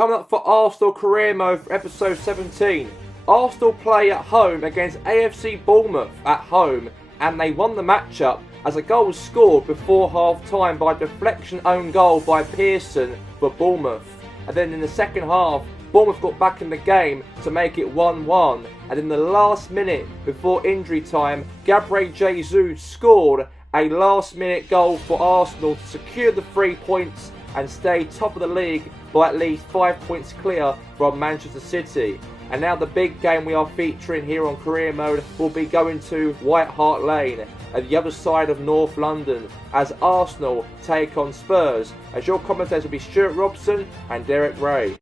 Coming up for Arsenal career mode for episode 17. Arsenal play at home against AFC Bournemouth at home, and they won the matchup as a goal was scored before half time by a deflection own goal by Pearson for Bournemouth. And then in the second half, Bournemouth got back in the game to make it 1-1, and in the last minute before injury time, Gabriel Jesus scored a last minute goal for Arsenal to secure the 3 points and stay top of the league by at least 5 points clear from Manchester City. And now the big game we are featuring here on Career Mode will be going to White Hart Lane at the other side of North London as Arsenal take on Spurs. As your commentators will be Stuart Robson and Derek Ray.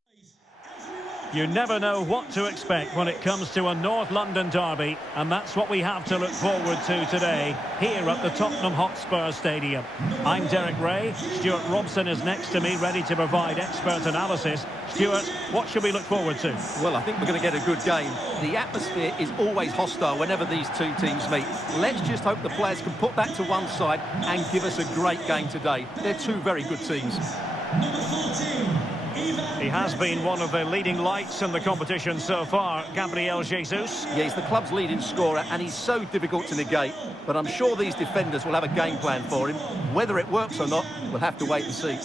You never know what to expect when it comes to a North London derby, and that's what we have to look forward to today here at the Tottenham Hotspur Stadium. I'm Derek Ray. Stuart Robson is next to me, ready to provide expert analysis. Stuart, what should we look forward to? Well, I think we're going to get a good game. The atmosphere is always hostile whenever these two teams meet. Let's just hope the players can put that to one side and give us a great game today. They're two very good teams. He has been one of the leading lights in the competition so far, Gabriel Jesus. Yeah, he's the club's leading scorer and he's so difficult to negate. But I'm sure these defenders will have a game plan for him. Whether it works or not, we'll have to wait and see.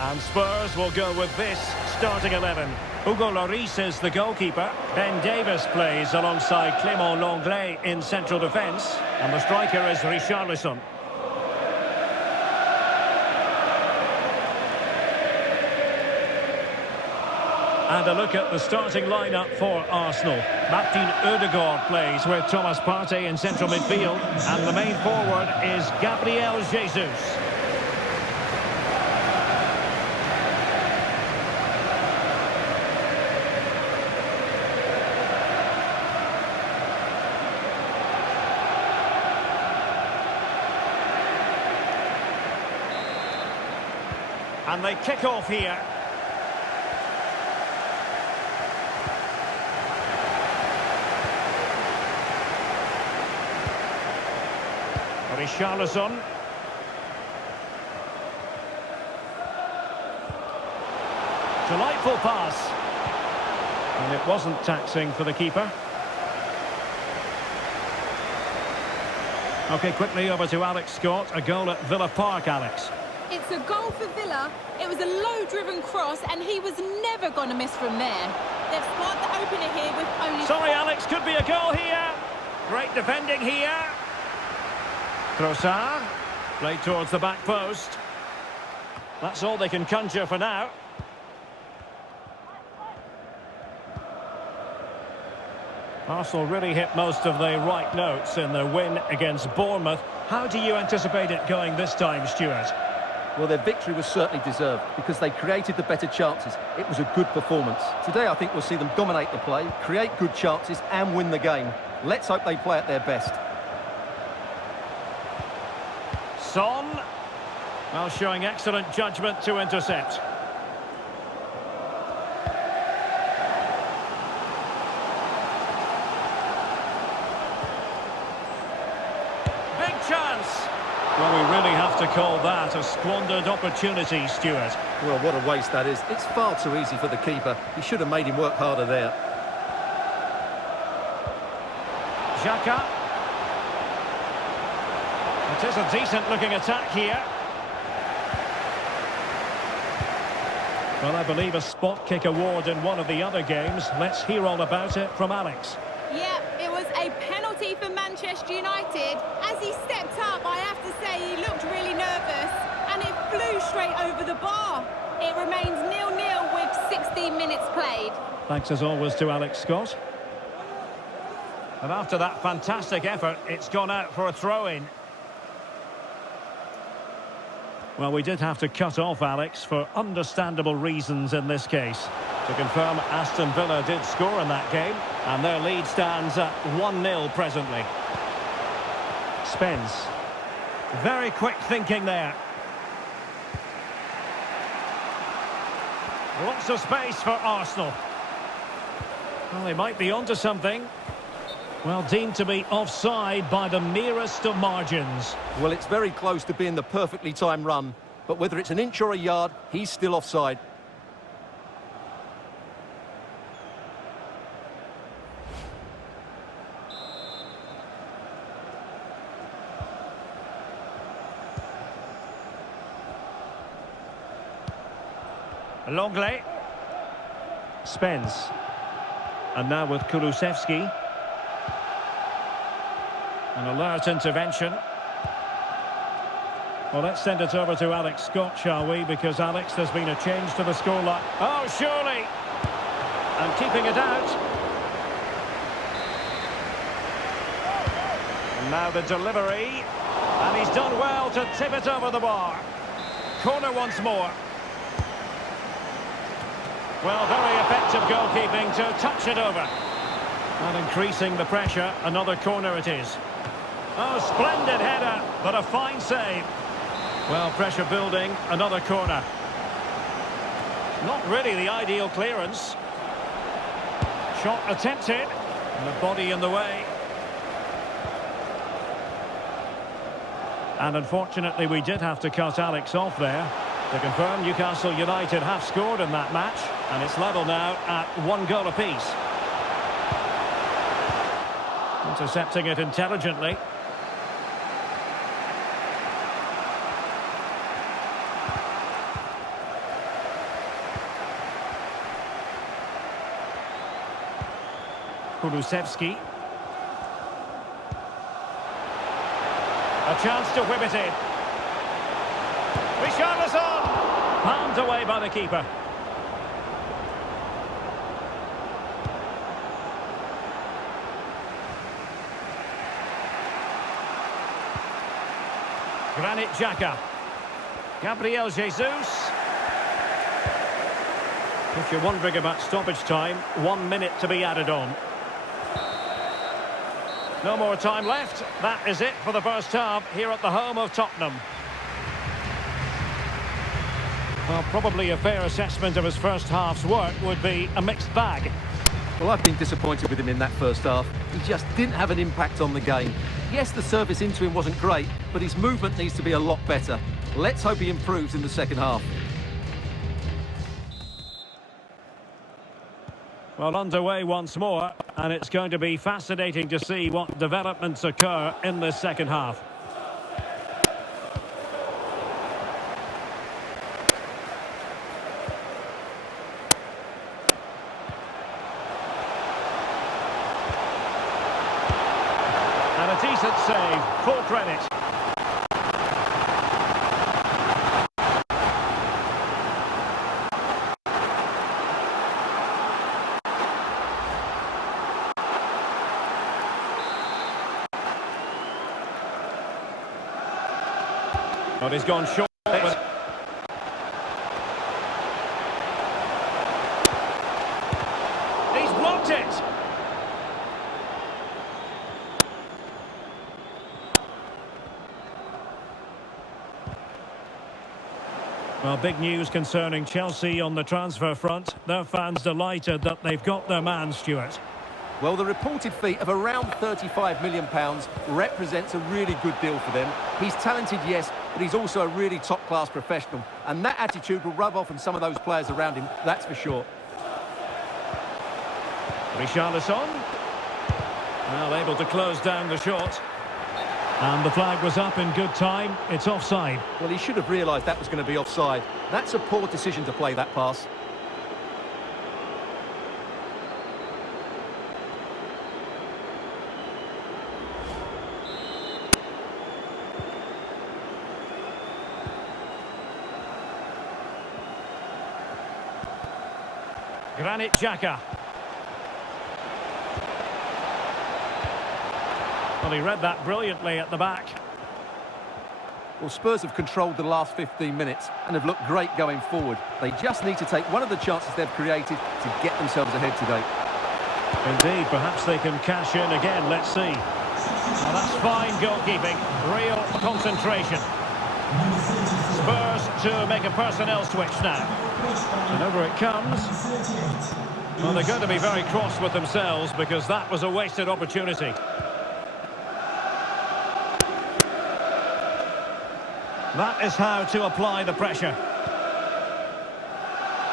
And Spurs will go with this starting 11. Hugo Lloris is the goalkeeper. Ben Davies plays alongside Clément Lenglet in central defence. And the striker is Richarlison. And a look at the starting lineup for Arsenal. Martin Ødegaard plays with Thomas Partey in central midfield. And the main forward is Gabriel Jesus. And they kick off here. Richarlison. Delightful pass. And it wasn't taxing for the keeper. Okay, quickly over to Alex Scott. A goal at Villa Park, Alex. It's a goal for Villa. It was a low-driven cross, and he was never going to miss from there. They've scored the opener here with only... Sorry, Alex, could be a goal here. Great defending here. Trossard, played towards the back post. That's all they can conjure for now. Arsenal really hit most of the right notes in their win against Bournemouth. How do you anticipate it going this time, Stuart? Well, their victory was certainly deserved because they created the better chances. It was a good performance. Today, I think we'll see them dominate the play, create good chances and win the game. Let's hope they play at their best. Son, well, showing excellent judgment to intercept. Big chance. Well, we really have to call that a squandered opportunity, Stuart. Well, what a waste that is. It's far too easy for the keeper. He should have made him work harder there. Xhaka. It is a decent-looking attack here. Well, I believe a spot kick award in one of the other games. Let's hear all about it from Alex. Yeah, it was a penalty for Manchester United. As he stepped up, I have to say he looked really nervous, and it flew straight over the bar. It remains 0-0 with 16 minutes played. Thanks as always to Alex Scott. And after that fantastic effort, it's gone out for a throw-in. Well, we did have to cut off Alex for understandable reasons in this case. To confirm, Aston Villa did score in that game, and their lead stands at 1-0 presently. Spence. Very quick thinking there. Lots of space for Arsenal. Well, they might be onto something. Well, deemed to be offside by the merest of margins. Well, it's very close to being the perfectly timed run, but whether it's an inch or a yard, he's still offside. Longley. Spence. And now with Kulusevski. An alert intervention. Well, let's send it over to Alex Scott, shall we? Because, Alex, there's been a change to the scoreline. Oh, surely! And keeping it out. And now the delivery. And he's done well to tip it over the bar. Corner once more. Well, very effective goalkeeping to touch it over. And increasing the pressure, another corner it is. Oh, splendid header, but a fine save. Well, pressure building, another corner. Not really the ideal clearance. Shot attempted, and the body in the way. And unfortunately, we did have to cut Alex off there. To confirm, Newcastle United have scored in that match, and it's level now at 1 goal apiece. Intercepting it intelligently. Kulusevski. A chance to whip it in. Richarlison! Palmed away by the keeper. Granit Xhaka. Gabriel Jesus. If you're wondering about stoppage time, 1 minute to be added on. No more time left. That is it for the first half here at the home of Tottenham. Well, probably a fair assessment of his first half's work would be a mixed bag. Well, I've been disappointed with him in that first half. He just didn't have an impact on the game. Yes, the service into him wasn't great, but his movement needs to be a lot better. Let's hope he improves in the second half. Well, underway once more, and it's going to be fascinating to see what developments occur in this second half. And a decent save, full credit. But he's gone short. He's blocked it. Well, big news concerning Chelsea on the transfer front. Their fans delighted that they've got their man, Stuart. Well, the reported fee of around £35 million represents a really good deal for them. He's talented, yes, but he's also a really top-class professional. And that attitude will rub off on some of those players around him, that's for sure. Richarlison. Well, able to close down the shot. And the flag was up in good time. It's offside. Well, he should have realised that was going to be offside. That's a poor decision to play that pass. Granit Xhaka. Well, he read that brilliantly at the back. Well, Spurs have controlled the last 15 minutes and have looked great going forward. They just need to take one of the chances they've created to get themselves ahead today. Indeed, perhaps they can cash in again. Let's see. Well, that's fine goalkeeping. Real concentration. Spurs to make a personnel switch now. And over it comes. Well, they're going to be very cross with themselves because that was a wasted opportunity. That is how to apply the pressure.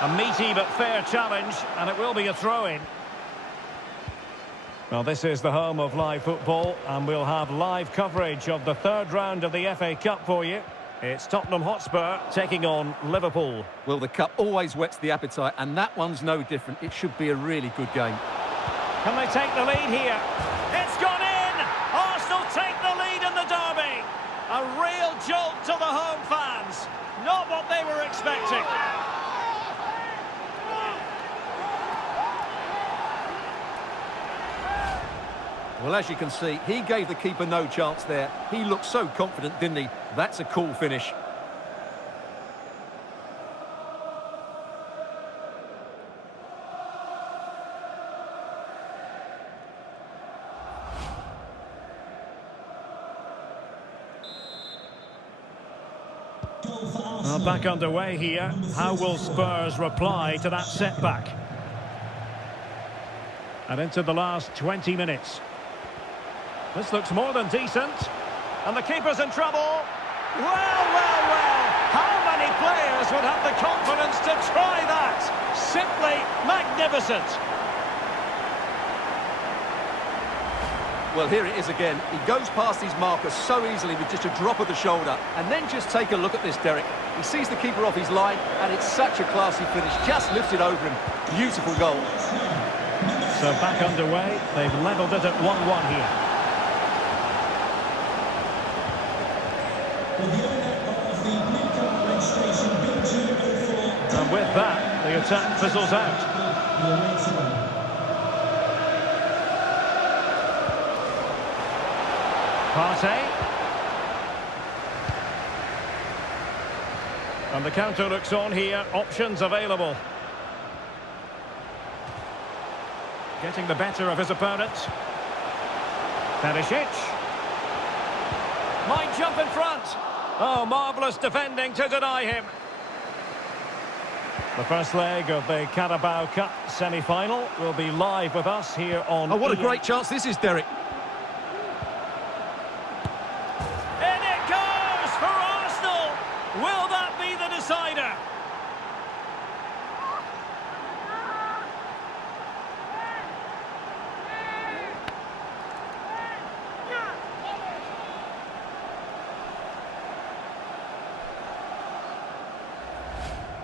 A meaty but fair challenge, and it will be a throw-in. Well, this is the home of live football, and we'll have live coverage of the third round of the FA Cup for you. It's Tottenham Hotspur taking on Liverpool. Well, the cup always whets the appetite, and that one's no different. It should be a really good game. Can they take the lead here? It's gone in! Arsenal take the lead in the derby! A real jolt to the home fans. Not what they were expecting. Well, as you can see, he gave the keeper no chance there. He looked so confident, didn't he? That's a cool finish. Well, back underway here. How will Spurs reply to that setback? And into the last 20 minutes. This looks more than decent. And the keeper's in trouble. Well, well, well. How many players would have the confidence to try that? Simply magnificent. Well, here it is again. He goes past his marker so easily with just a drop of the shoulder. And then just take a look at this, Derek. He sees the keeper off his line, and it's such a classy finish. Just lifts it over him. Beautiful goal. So back underway. They've levelled it at 1-1 here. And with that, the attack fizzles out. Partey. And the counter looks on here. Options available. Getting the better of his opponent. Perisic. Might jump in front. Oh, marvellous defending to deny him. The first leg of the Carabao Cup semi-final will be live with us here on... Oh, what a great chance this is, Derek. In it goes for Arsenal! Will that be the decider?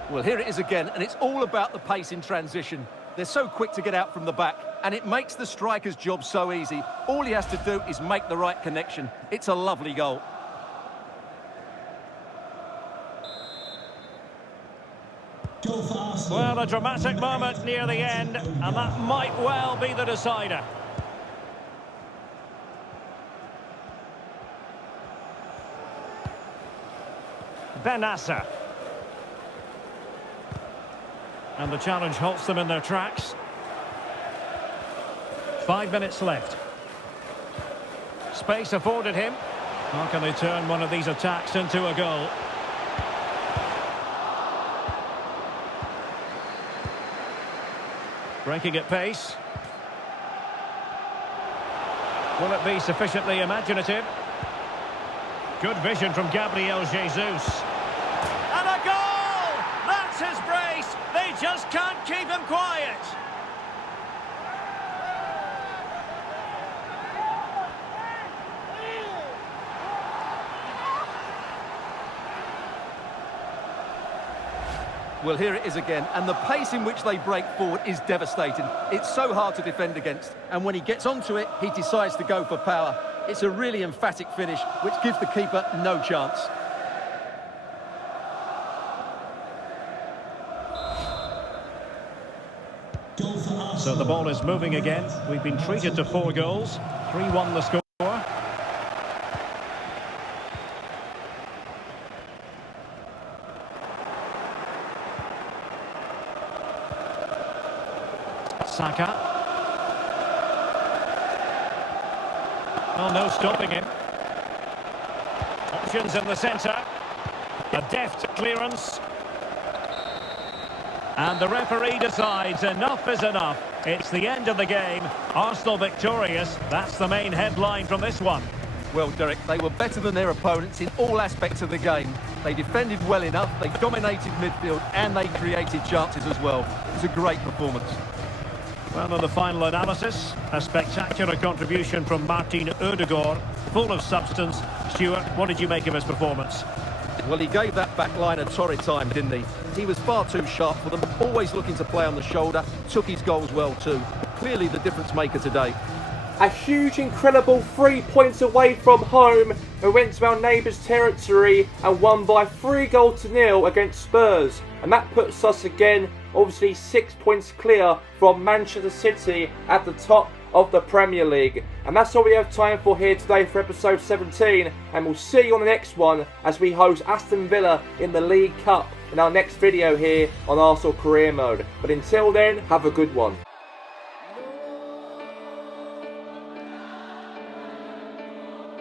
Well, here it is again, and it's all about the pace in transition. They're so quick to get out from the back, and it makes the striker's job so easy. All he has to do is make the right connection. It's a lovely goal. Well, a dramatic moment near the end, and that might well be the decider. Benassa. And the challenge halts them in their tracks. 5 minutes left. Space afforded him. How can they turn one of these attacks into a goal? Breaking at pace. Will it be sufficiently imaginative? Good vision from Gabriel Jesus. And a goal! That's his brace! They just can't keep him quiet. Well, here it is again, and the pace in which they break forward is devastating. It's so hard to defend against, and when he gets onto it, he decides to go for power. It's a really emphatic finish, which gives the keeper no chance. So the ball is moving again. We've been treated to 4 goals. 3-1 the score. Saka. Well, no stopping him. Options in the centre. A deft clearance. And the referee decides enough is enough. It's the end of the game. Arsenal victorious. That's the main headline from this one. Well, Derek, they were better than their opponents in all aspects of the game. They defended well enough, they dominated midfield, and they created chances as well. It was a great performance. Well, on the final analysis, a spectacular contribution from Martin Odegaard, full of substance. Stuart, what did you make of his performance? Well, he gave that back line a torrid time, didn't he? He was far too sharp for them, always looking to play on the shoulder, took his goals well too. Clearly the difference maker today. A huge, incredible 3 points away from home. We went to our neighbours' territory and won by 3-0 against Spurs. And that puts us again, obviously 6 points clear from Manchester City at the top of the Premier League. And that's all we have time for here today for episode 17. And we'll see you on the next one as we host Aston Villa in the League Cup in our next video here on Arsenal Career Mode. But until then, have a good one.